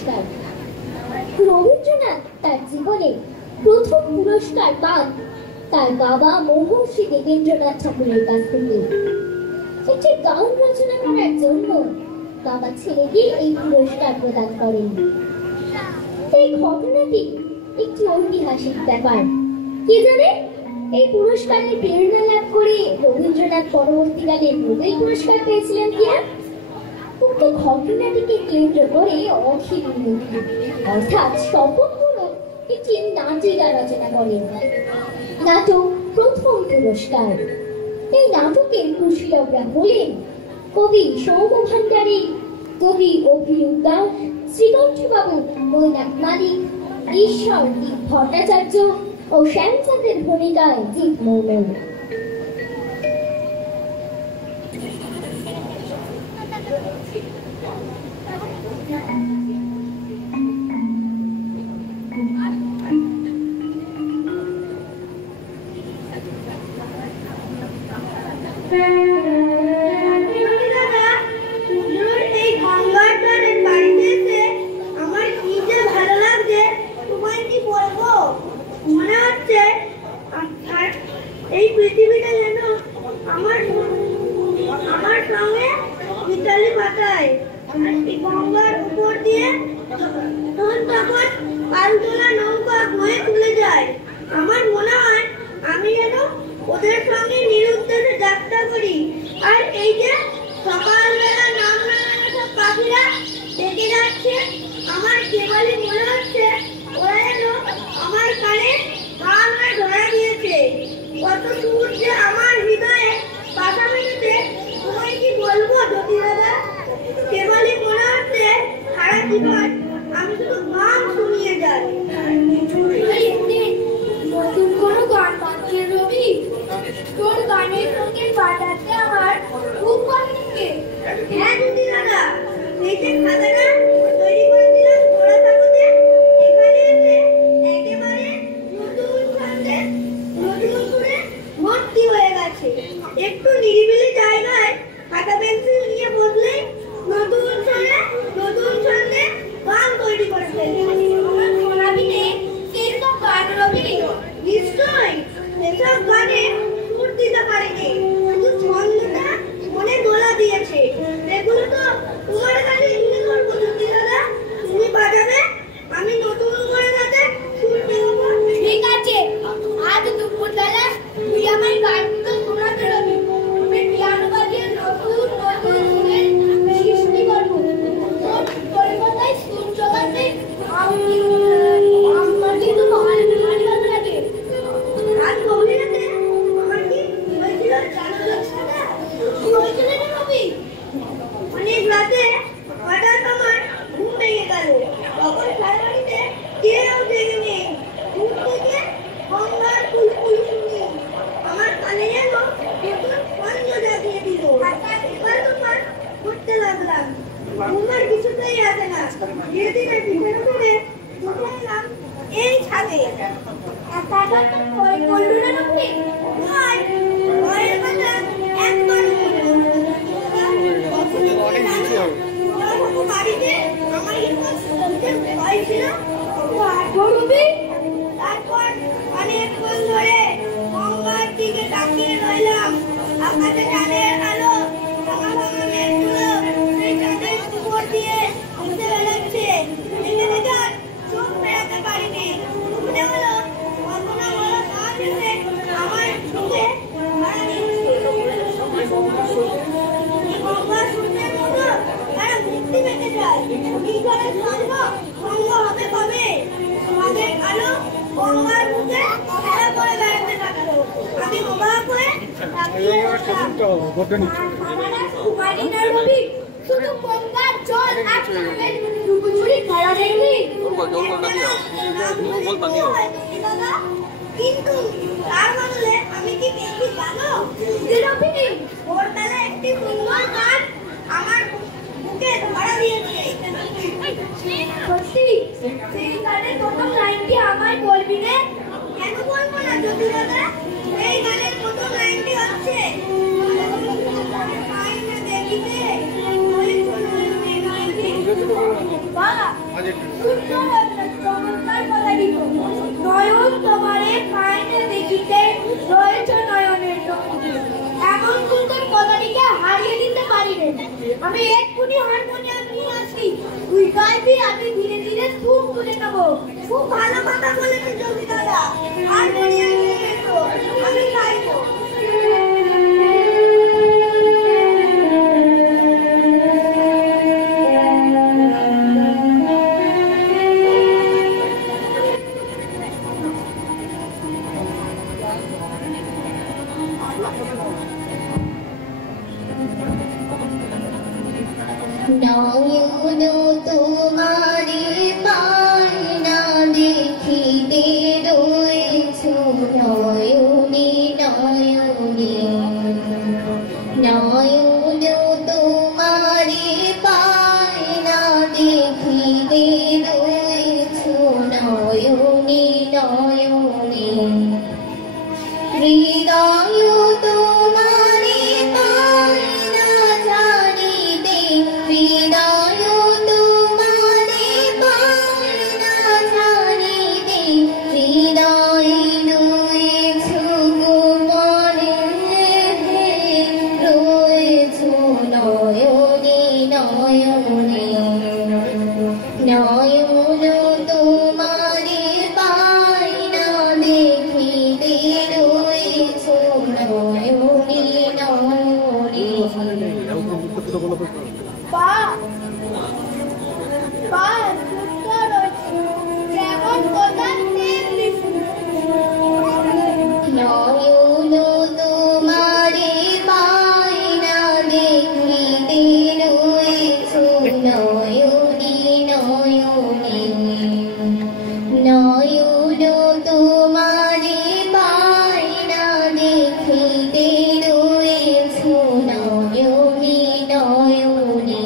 পুরস্কার। রবীন্দ্রনাথ তার জীবনে প্রথম পুরস্কার পান তার বাবা মহর্ষি দেবেন্দ্রনাথ ঠাকুরের কাছ থেকে। একটি গান রচনা করার জন্য বাবা ছেলেকে এই পুরস্কার প্রদান করেন। এই ঘটনাটি একটি ঐতিহাসিক ব্যাপার। কে জানে এই পুরস্কারের প্রেরণা লাভ করে রবীন্দ্রনাথ পরবর্তীকালে নোবেল পুরস্কার পেয়েছিলেন কিনা? উক্ত ঘটনাটিকে কেন্দ্র করে অখিল নন্দী অর্থাৎ স্বপনপূরক একটি নাটিকা রচনা করেন। নাটক প্রথম পুরস্কার। এই নাটকের কুশীলবরা হলেন কবি সৌমভান্ডারী, কবি অভিরূপ দাস, শ্রীকণ্ঠবাবু, বৈনাথ মালিক, ঈশ্বর ভট্টাচার্য ও শ্যামচাঁদের ভূমিকায় জিৎ মৌল। এই পৃথিবীটা যেন আমার সঙ্গে মিতালি পাতায় গঙ্গার উপর দিয়ে তখন পালতোলা নৌকা বয়ে চলে যায়। আমার মনে হয় আমি যেন ওদের সঙ্গে নিরুদ্দেশে যাত্রা করি। আর এই যে সকালবেলা নাম নামানো সব পাখিরা ডেকে যাচ্ছে, আমার কেবলই মনে হচ্ছে ওরা যেন আমার কানে গান ধরা দিয়েছে। কত সুর যে আমার হৃদয়ে বাসা বেঁধেছে, তোমায় কি বলবো জ্যোতি দাদা? কেবলই মনে হচ্ছে সারা জীবন আমি শুধু গান শুনিয়ে যাই। নতুন কোনো গান পাচ্ছে রবি? তোর গানের সঙ্গে পাঠাতে আমার খুব ভালো লাগে। হ্যাঁ জ্যোতি দাদা, এই যে খাতাটা তৈরি করেছিলাম ঘোড়া কাগজে, এখানে এসে একেবারে নতুন ছন্দে নতুন সুরে ভর্তি হয়ে গেছে। একটু নিরিবিলি জায়গায় খাতা পেন্সিল নিয়ে বসলে নতুন সুরে নতুন ছন্দে গান তৈরি করে ফেলবে। আমার শোনাবি নে সেসব গান রবি? নিশ্চয়ই, এসব গানে সুর দিতে পারিনি, শুধু ছন্দটা মনে দোলা দিয়েছে। এগুলো তো তোমার কাছে তুলে ধরবো জ্যোতি দাদা, তুমি বাজাবে, আমি নতুন করে তাতে সুর দেবো। ঠিক আছে, আজ দুপুরবেলা তুই আমার গানগুলো শোনাতে রবি। আমি পিয়ানো বাজিয়ে নতুন নতুন সুরের সৃষ্টি করবো। তোর কথায় সুর জোগাতে আমার কিন্তু ভালো লাগে। আজ গভীরাতে আমার কি হয়েছিল জানো জ্যোতি দাদা? কি হয়েছিল রে রবি? অনেক রাতে হঠাৎ আমার ঘুম ভেঙে গেল। তখন সারা বাড়িতে কেউ জেগে নেই। দূর থেকে গঙ্গার কুলকুল শুনি আমার কানে যেন নতুন ছন্দ জাগিয়ে দিল। এবার তোমার ঘুরতে লাগলাম, ঘুমার কিছুতেই আসে না। ধীরে ধীরে পিছনে ঘুরে উঠে এলাম এই ছাদে। তারপর তো বললো না রবি? ভয়ের কথা একবার বাড়িতে আমার ভয় ছিল। রবি তারপর অনেকক্ষণ ধরে গঙ্গার দিকে তাকিয়ে রইলাম। আকাশে চাঁদের আলো, ভাঙা ভাঙা মেঘগুলো সেই চাঁদের উপর দিয়ে উঠে বেড়াচ্ছে। দেখে দেখে আর চোখ ফেরাতে পারিনি। মনে হলো কল্পনা বলা গাছ এসে আমার মুখে ধরা দিচ্ছে। গঙ্গার সূর্যের মতো তারা মুক্তি পেতে চায়। ঈশ্বরের সঙ্গ হবে কবে? আমাদের আলো গঙ্গার মুখে খেলা করে বেড়াতে থাকলো। আমি অবাক হয়ে তাকিয়ে রইলাম। আমার আর কুমারী না রবি, শুধু গঙ্গার জল আর চাঁদের লুকোচুরি খেলা দেখবি। কিন্তু তার বদলে আমি কি পেয়েছি জানো? রবি ভোরবেলা একটি সুন্দর গান আমার বুকে ধরা দিয়েছে। সত্যি সেই গানের প্রথম লাইনটি আমায় বলবি রে? কেন বলবো না জ্যোতি দাদা? এই গানের প্রথম লাইনটি হচ্ছে দেখিতে বাহ, সুন্দর একটা চমৎকার কথা লিখ। নয়ন তোমারে পায়নে দেখিতে রয়েছে নয়নের চোখে। এমন সুন্দর কথাটিকে হারিয়ে দিতে পারিনি। আমি এক্ষুনি হারমোনিয়াম নিয়ে আসি, তুই গাইবি, আমি ধীরে ধীরে সুর তুলে নেবো। খুব ভালো কথা বলেছে জমি দাদা, হারমোনিয়াম নিয়ে এসো, আমি গাইবো। নয়ন তোমারে পায়না দেখিতে রয়েছো নয়নে নয়নে। নয়ন তোমারে পায়না দেখিতে রয়েছো নয়নে নয়নে। হৃদয় তোমারে পায়না জানিতে, হৃদয় তোমারে পায়না জানিতে। হৃদয়ে রয়েছো গোপনে, রয়েছো নয়নে নয়নে। নয়ন তোমারে পায়না দেখিতে রয়েছো নয়নে নয়নে। পা পা সুন্দর রয়েছে, যেমন কথা তেমনি নয়ন তোমারে পায়না দেখিতে রয়েছো নয়নে নয়নে। নয়ন তোমারে পায়না দেখিতে রয়েছো নয়নে নয়নে।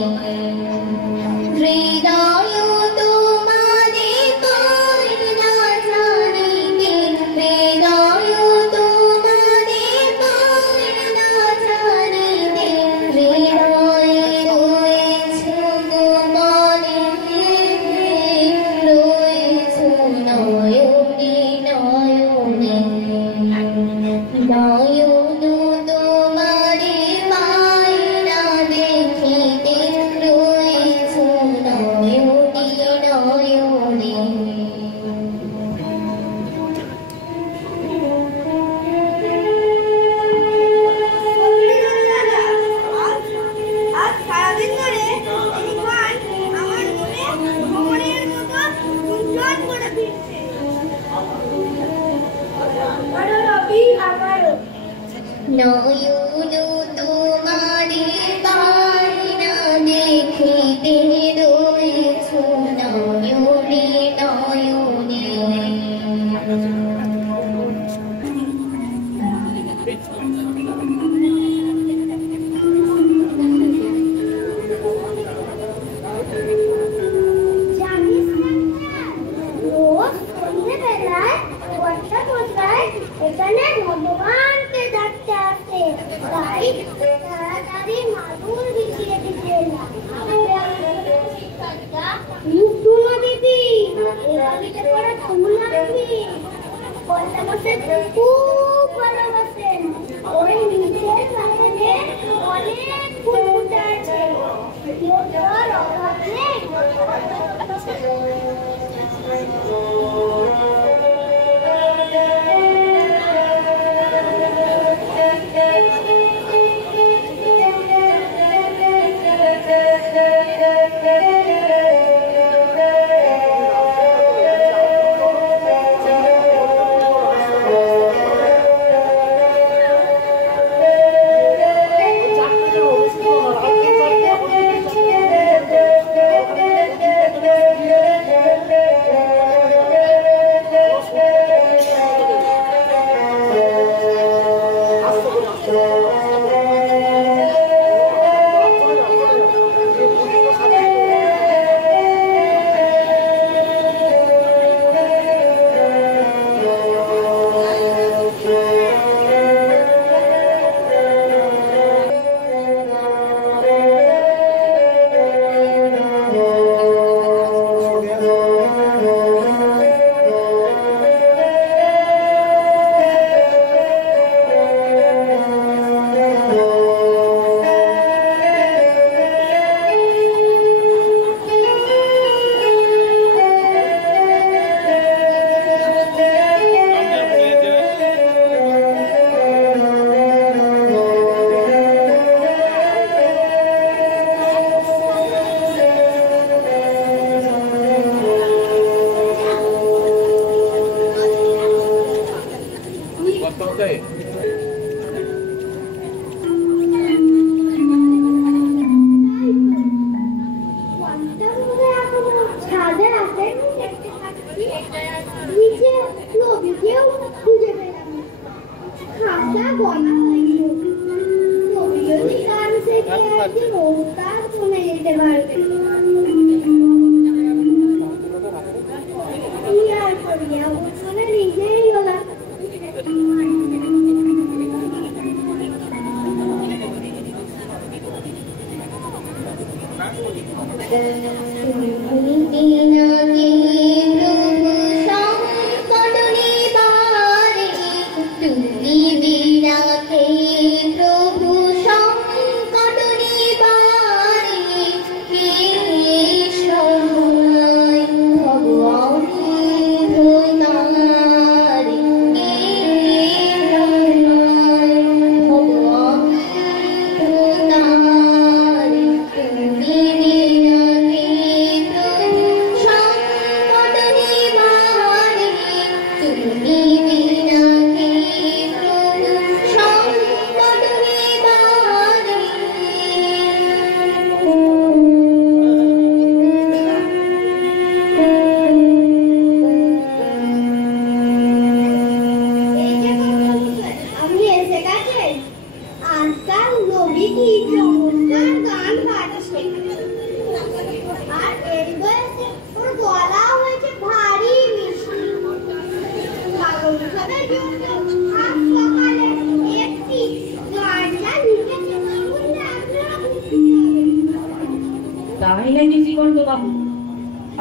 হৃদয় তোমারে পায়না জানিতে, হৃদয় তোমারে পায়না জানিতে। হৃদয়ে রয়েছো গোপনে, রয়েছো নয়নে নয়নে। নয়ন তোমারে পায়না দেখিতে রয়েছো নয়নে নয়নে। আজ সারাদিন ধরে এই গান আমার মনে ভ্রমণের মতো গুঞ্জন করে ফিরছে। আরো রবি আমারও নয়ন তোমারে পায়না দেখিতে রয়েছো নয়নে নয়নে। জানিস না, রোজ সন্ধ্যেবেলায় বর্ষা কোথায় এখানে ভগবানকে ডাকতে আসে, তাই তাড়াতাড়ি মাদুর বিছিয়ে দিতে এলাম। মুক্তুমা দিদি, এ বাড়িতে পড়া কেমন লাগবে? পয়সা বসে খুব ভালোবাসেন, ওই নিজের বাড়িতে অনেক ফুল ফুটে আছে, লোকের অভাব নেই।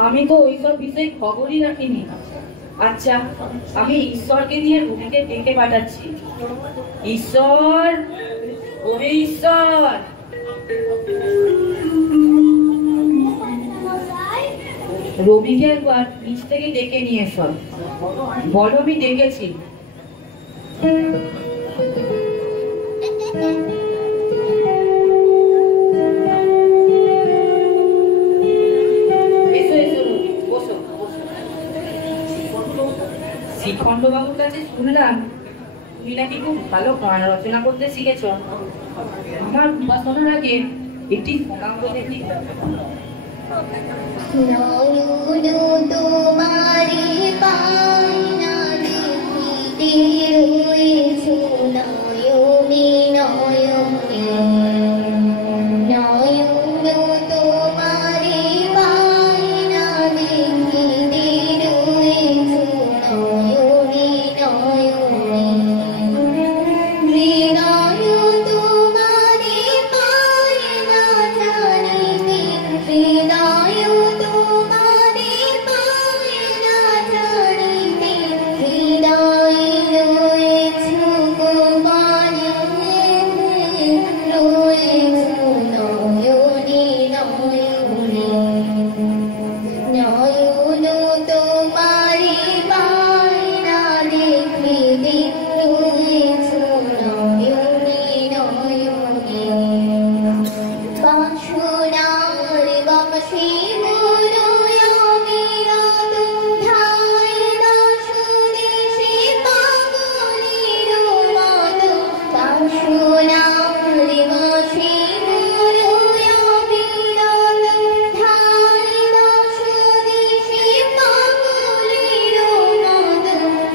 আমি তো ওইসব বিষয়ে খবরই রাখিনি। আচ্ছা, আমি ঈশ্বরকে দিয়ে রুবিকে ডেকে পাঠাচ্ছি। ঈশ্বর, ওহে ঈশ্বর। রবিকে একবার নিচ থেকে ডেকে নিয়ে এসো। বলো আমি ডেকেছি। শ্রীখণ্ড বাবুর কাছে শুনলাম তুমি নাকি খুব ভালো গান রচনা করতে শিখেছ। আমার উপাসনার আগে একটি শোনাও তো দেখি। নয়ন তোমারি পায়না দেখিতে রয়েছো নয়নে নয়নে। নয়ন তোমারি পায়না দেখিতে রয়েছো নয়নে নয়নে। হৃদয় তোমারি পায়না জানিতে হৃদয় তোমারি পায়না জানিতে। হৃদয়ে রয়েছো গোপনে রয়েছো নয়নে নয়নে। নয়ন তোমারি পায়না দেখিতে রয়েছো নয়নে নয়নে। বাসনার বাসে মরয়া বিরাত ধায় দাস দেশে পাগলের মত। বাসনার বাসে মরয়া বিরাত ধায় দাস দেশে পাগলের মত।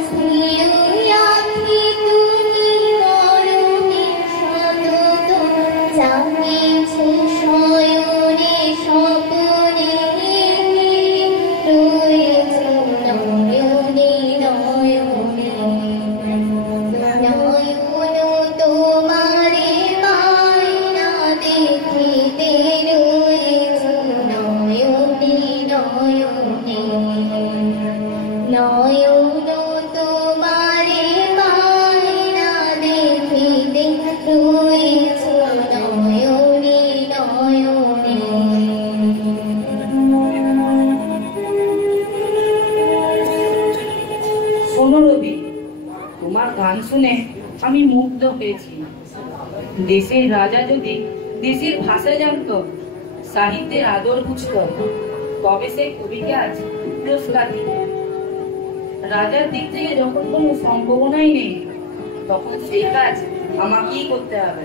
স্থির রাখি তুমি মরণে সতত জাগিছে শয়নে স্বপনে রয়েছো নয়নে নয়নে। নয়ন তোমারি পায়না দেখিতে রয়েছো নয়নে নয়নে। নয়ন তোমারি পায়না দেখিতে রয়েছো নয়নে নয়নে। শোনো রবি, তোমার গান শুনে আমি মুগ্ধ হয়েছি। দেশের রাজা যদি দেশের ভাষা জানতো, সাহিত্যের আদর বুঝত, তবে সে কবিকে আজ পুরস্কার দিত। রাজার দিক থেকে যখন কোনো সম্ভাবনাই নেই, তখন সেই কাজ আমাকেই করতে হবে।